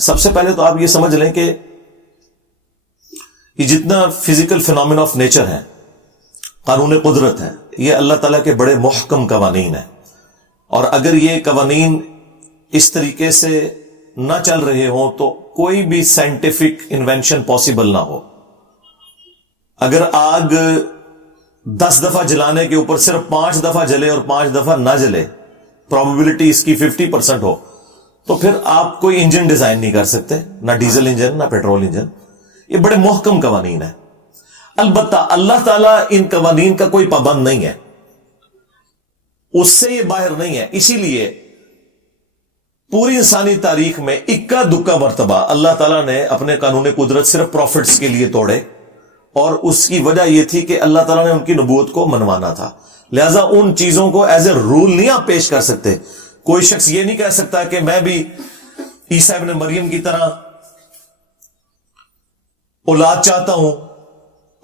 سب سے پہلے تو آپ یہ سمجھ لیں کہ یہ جتنا فزیکل فینومینا آف نیچر ہے، قانون قدرت ہے، یہ اللہ تعالیٰ کے بڑے محکم قوانین ہیں، اور اگر یہ قوانین اس طریقے سے نہ چل رہے ہوں تو کوئی بھی سائنٹیفک انوینشن پاسبل نہ ہو۔ اگر آگ 10 دفعہ جلانے کے اوپر صرف 5 دفعہ جلے اور 5 دفعہ نہ جلے، پروبیبلٹی اس کی 50% ہو، تو پھر آپ کوئی انجن ڈیزائن نہیں کر سکتے، نہ ڈیزل انجن نہ پیٹرول انجن۔ یہ بڑے محکم قوانین ہیں۔ البتہ اللہ تعالیٰ ان قوانین کا کوئی پابند نہیں ہے، اس سے یہ باہر نہیں ہے۔ اسی لیے پوری انسانی تاریخ میں اکا دکا مرتبہ اللہ تعالیٰ نے اپنے قانون قدرت صرف پروفٹس کے لیے توڑے، اور اس کی وجہ یہ تھی کہ اللہ تعالیٰ نے ان کی نبوت کو منوانا تھا۔ لہذا ان چیزوں کو ایز اے رول نہیں آپ پیش کر سکتے۔ کوئی شخص یہ نہیں کہہ سکتا کہ میں بھی عیسیٰ ابن مریم کی طرح اولاد چاہتا ہوں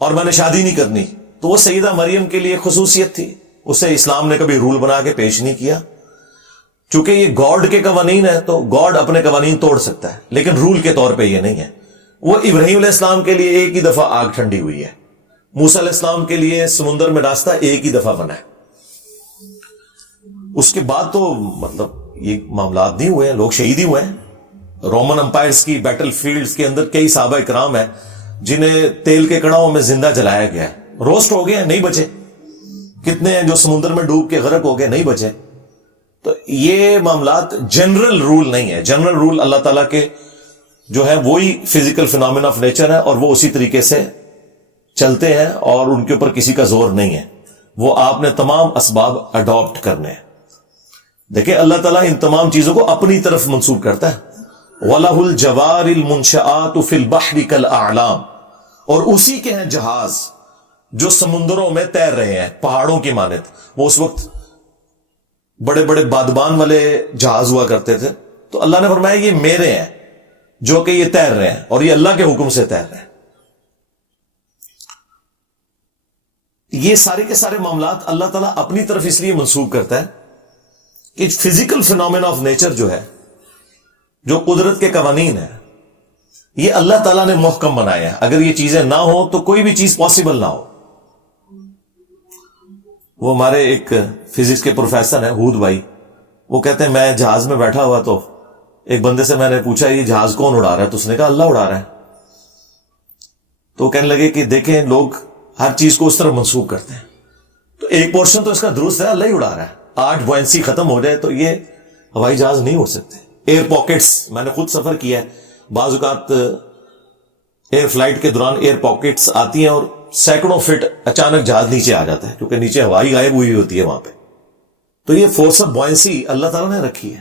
اور میں نے شادی نہیں کرنی، تو وہ سیدہ مریم کے لیے خصوصیت تھی، اسے اسلام نے کبھی رول بنا کے پیش نہیں کیا۔ چونکہ یہ گاڈ کے قوانین ہے تو گاڈ اپنے قوانین توڑ سکتا ہے، لیکن رول کے طور پہ یہ نہیں ہے۔ وہ ابراہیم علیہ السلام کے لیے ایک ہی دفعہ آگ ٹھنڈی ہوئی ہے، موسیٰ علیہ السلام کے لیے سمندر میں راستہ ایک ہی دفعہ بنا ہے، اس کے بعد تو مطلب یہ معاملات نہیں ہوئے ہیں، لوگ شہید ہی ہوئے ہیں۔ رومن امپائرز کی بیٹل فیلڈز کے اندر کئی صحابہ اکرام ہیں جنہیں تیل کے کڑاؤں میں زندہ جلایا گیا ہے، روسٹ ہو گئے ہیں، نہیں بچے۔ کتنے ہیں جو سمندر میں ڈوب کے غرق ہو گئے، نہیں بچے۔ تو یہ معاملات جنرل رول نہیں ہے۔ جنرل رول اللہ تعالیٰ کے جو ہے وہی فزیکل فینومینا آف نیچر ہے، اور وہ اسی طریقے سے چلتے ہیں، اور ان کے اوپر کسی کا زور نہیں ہے۔ وہ آپ نے تمام اسباب اڈاپٹ کرنے ہیں۔ دیکھیں اللہ تعالیٰ ان تمام چیزوں کو اپنی طرف منسوب کرتا ہے۔ وَلَهُ الْجَوَارِ الْمُنْشَآتُ فِي الْبَحْرِ كَالْأَعْلَامِ، اور اسی کے ہیں جہاز جو سمندروں میں تیر رہے ہیں پہاڑوں کی مانند۔ وہ اس وقت بڑے بڑے بادبان والے جہاز ہوا کرتے تھے، تو اللہ نے فرمایا یہ میرے ہیں جو کہ یہ تیر رہے ہیں، اور یہ اللہ کے حکم سے تیر رہے ہیں۔ یہ سارے کے سارے معاملات اللہ تعالیٰ اپنی طرف اس لیے منسوب کرتا ہے کہ فزیکل فینومینا آف نیچر جو ہے، جو قدرت کے قوانین ہیں، یہ اللہ تعالیٰ نے محکم بنائے ہیں۔ اگر یہ چیزیں نہ ہوں تو کوئی بھی چیز پاسبل نہ ہو۔ وہ ہمارے ایک فزکس کے پروفیسر ہیں ہود بھائی، وہ کہتے ہیں میں جہاز میں بیٹھا ہوا تو ایک بندے سے میں نے پوچھا یہ جہاز کون اڑا رہا ہے، تو اس نے کہا اللہ اڑا رہا ہے۔ تو کہنے لگے کہ دیکھیں لوگ ہر چیز کو اس طرح منسوخ کرتے ہیں، تو ایک پورشن تو اس کا درست ہے، اللہ ہی اڑا رہا ہے۔ 8 بوئنسی ختم ہو جائے تو یہ ہوائی جہاز نہیں اڑ سکتے۔ ایئر پاکٹس، میں نے خود سفر کیا ہے، بعض اوقات ایئر فلائٹ کے دوران ایئر پاکٹس آتی ہیں اور سینکڑوں فٹ اچانک جہاز نیچے آ جاتا ہے، کیونکہ نیچے ہوائی غائب ہوئی ہوتی ہے وہاں پہ۔ تو یہ فورس آف بوئنسی اللہ تعالیٰ نے رکھی ہے۔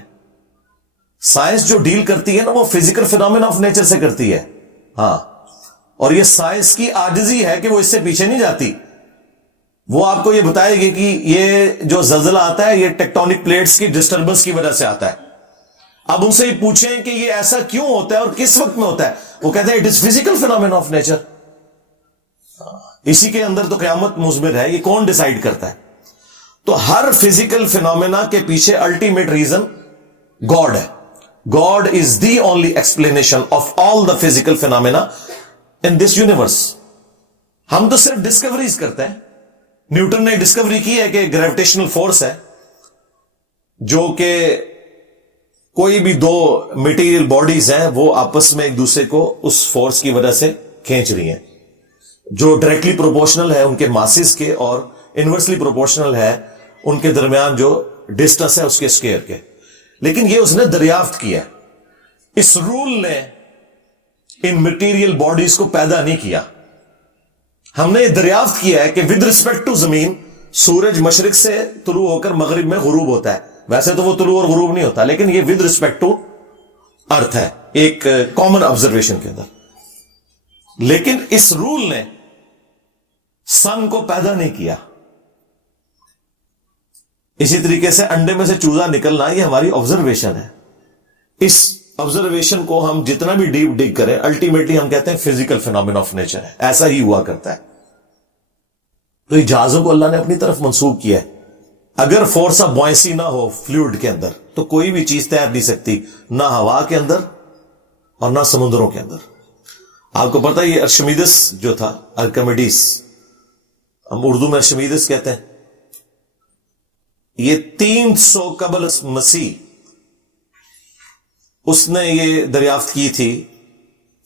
سائنس جو ڈیل کرتی ہے نا وہ فزیکل فینومینا آف نیچر سے کرتی ہے، ہاں، اور یہ سائنس کی عاجزی ہے کہ وہ اس سے پیچھے نہیں جاتی۔ وہ آپ کو یہ بتائے گی کہ یہ جو زلزلہ آتا ہے یہ ٹیکٹونک پلیٹس کی ڈسٹربنس کی وجہ سے آتا ہے۔ اب ان سے یہ پوچھیں کہ یہ ایسا کیوں ہوتا ہے اور کس وقت میں ہوتا ہے، وہ کہتے ہیں it is physical phenomena of nature. اسی کے اندر تو قیامت مضمر ہے، یہ کون ڈیسائیڈ کرتا ہے؟ تو ہر فزیکل فینومینا کے پیچھے الٹیمیٹ ریزن گاڈ ہے۔ God is the only explanation of all the physical phenomena in this universe. ہم تو صرف ڈسکوریز کرتے ہیں۔ نیوٹن نے ڈسکوری کی ہے کہ گریویٹیشنل فورس ہے جو کہ کوئی بھی 2 مٹیریل باڈیز ہیں وہ آپس میں ایک دوسرے کو اس فورس کی وجہ سے کھینچ رہی ہیں، جو ڈائریکٹلی پروپورشنل ہے ان کے ماسز کے، اور انورسلی پروپورشنل ہے ان کے درمیان جو ڈسٹنس ہے اس کے اسکوائر کے۔ لیکن یہ اس نے دریافت کیا، اس رول نے ان مٹیریل باڈیز کو پیدا نہیں کیا۔ ہم نے یہ دریافت کیا ہے کہ ود ریسپیکٹ ٹو زمین سورج مشرق سے طلوع ہو کر مغرب میں غروب ہوتا ہے، ویسے تو وہ طلوع اور غروب نہیں ہوتا، لیکن یہ ود ریسپیکٹ ٹو ارتھ ہے، ایک کامن آبزرویشن کے اندر۔ لیکن اس رول نے سن کو پیدا نہیں کیا۔ اسی طریقے سے انڈے میں سے چوزا نکلنا یہ ہماری آبزرویشن ہے۔ اس آبزرویشن کو ہم جتنا بھی ڈیپ ڈگ کریں الٹیمیٹلی ہم کہتے ہیں فزیکل فینومینا آف نیچر ہے، ایسا ہی ہوا کرتا ہے۔ تو یہ جہازوں کو اللہ نے اپنی طرف منسوب کیا ہے۔ اگر فورس آف بوئنسی نہ ہو فلوئڈ کے اندر تو کوئی بھی چیز تیر نہیں سکتی، نہ ہوا کے اندر اور نہ سمندروں کے اندر. آپ کو پتا یہ ارشمیدس جو تھا، ارکمیڈس، ہم اردو میں ارشمیدس کہتے ہیں، یہ 300 قبل مسیح اس نے یہ دریافت کی تھی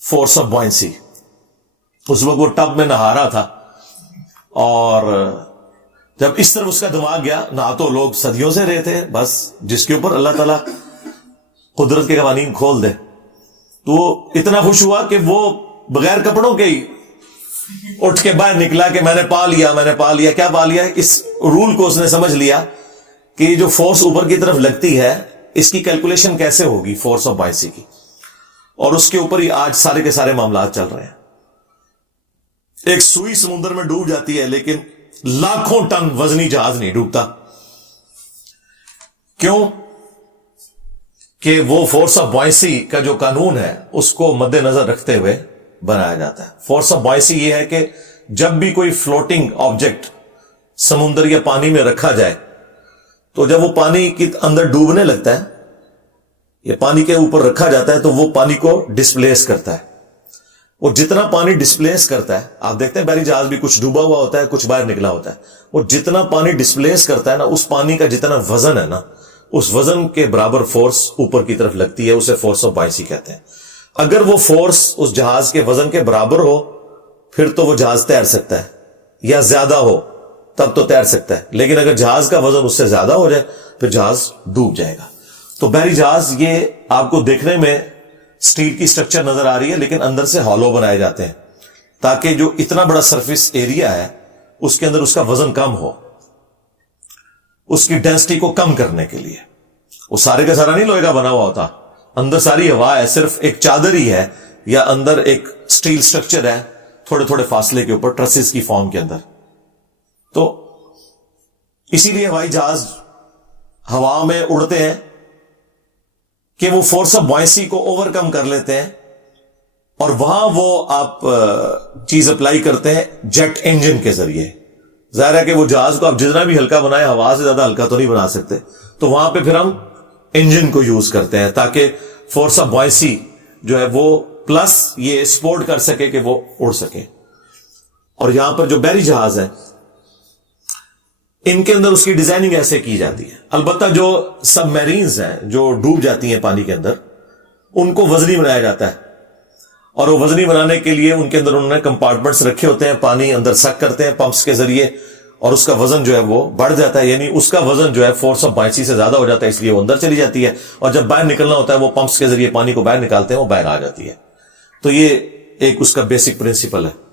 فورس آف بوائنسی. اس وقت وہ ٹب میں نہا رہا تھا، اور جب اس طرف اس کا دماغ گیا، نہ تو لوگ صدیوں سے رہے تھے، بس جس کے اوپر اللہ تعالیٰ قدرت کے قوانین کھول دے، تو وہ اتنا خوش ہوا کہ وہ بغیر کپڑوں کے ہی اٹھ کے باہر نکلا کہ میں نے پا لیا، میں نے پا لیا. کیا پا لیا؟ اس رول کو اس نے سمجھ لیا کہ یہ جو فورس اوپر کی طرف لگتی ہے، اس کی کیلکولیشن کیسے ہوگی فورس آف بائنسی کی، اور اس کے اوپر ہی آج سارے کے سارے معاملات چل رہے ہیں. ایک سوئی سمندر میں ڈوب جاتی ہے، لیکن لاکھوں ٹن وزنی جہاز نہیں ڈوبتا. کیوں؟ کہ وہ فورس آف بوائنسی کا جو قانون ہے اس کو مد نظر رکھتے ہوئے بنایا جاتا ہے. فورس آف بوائنسی یہ ہے کہ جب بھی کوئی فلوٹنگ آبجیکٹ سمندر یا پانی میں رکھا جائے، تو جب وہ پانی کے اندر ڈوبنے لگتا ہے یا پانی کے اوپر رکھا جاتا ہے، تو وہ پانی کو ڈسپلیس کرتا ہے. وہ جتنا پانی ڈسپلیس کرتا ہے، آپ دیکھتے ہیں بحری جہاز بھی کچھ ڈوبا ہوا ہوتا ہے، کچھ باہر نکلا ہوتا ہے، وہ جتنا پانی ڈسپلیس کرتا ہے نا، اس پانی کا جتنا وزن ہے نا، اس وزن کے برابر فورس اوپر کی طرف لگتی ہے. اسے فورس آف بوائنسی کہتے ہیں. اگر وہ فورس اس جہاز کے وزن کے برابر ہو پھر تو وہ جہاز تیر سکتا ہے، یا زیادہ ہو تب تو تیر سکتا ہے. لیکن اگر جہاز کا وزن اس سے زیادہ ہو جائے پھر جہاز ڈوب جائے گا. تو بحری جہاز یہ آپ کو دیکھنے میں سٹیل کی سٹرکچر نظر آ رہی ہے، لیکن اندر سے ہالو بنائے جاتے ہیں تاکہ جو اتنا بڑا سرفیس ایریا ہے اس کے اندر اس کا وزن کم ہو، اس کی ڈینسٹی کو کم کرنے کے لیے. وہ سارے کا سارا نہیں لوہے کا بنا ہوا ہوتا، اندر ساری ہوا ہے، صرف ایک چادر ہی ہے، یا اندر ایک سٹیل سٹرکچر ہے تھوڑے تھوڑے فاصلے کے اوپر ٹرسز کی فارم کے اندر. تو اسی لیے ہوائی جہاز ہوا میں اڑتے ہیں کہ وہ فورس آف بوائنسی کو اوور کم کر لیتے ہیں، اور وہاں وہ آپ چیز اپلائی کرتے ہیں جیٹ انجن کے ذریعے. ظاہر ہے کہ وہ جہاز کو آپ جتنا بھی ہلکا بنائیں، ہوا سے زیادہ ہلکا تو نہیں بنا سکتے، تو وہاں پہ پھر ہم انجن کو یوز کرتے ہیں تاکہ فورس آف بوائنسی جو ہے وہ پلس یہ سپورٹ کر سکے کہ وہ اڑ سکے. اور یہاں پر جو بحری جہاز ہے ان کے اندر اس کی ڈیزائننگ ایسے کی جاتی ہے. البتہ جو سب میرینز ہیں جو ڈوب جاتی ہیں پانی کے اندر، ان کو وزنی بنایا جاتا ہے، اور وہ وزنی بنانے کے لیے ان کے اندر انہوں نے کمپارٹمنٹس رکھے ہوتے ہیں، پانی اندر سک کرتے ہیں پمپس کے ذریعے، اور اس کا وزن جو ہے وہ بڑھ جاتا ہے، یعنی اس کا وزن جو ہے فورس آف بوائنسی سے زیادہ ہو جاتا ہے، اس لیے وہ اندر چلی جاتی ہے، اور جب باہر نکلنا ہوتا ہے وہ پمپس کے ذریعے پانی کو باہر نکالتے ہیں، وہ باہر آ جاتی ہے. تو یہ ایک اس کا بیسک پرنسپل ہے.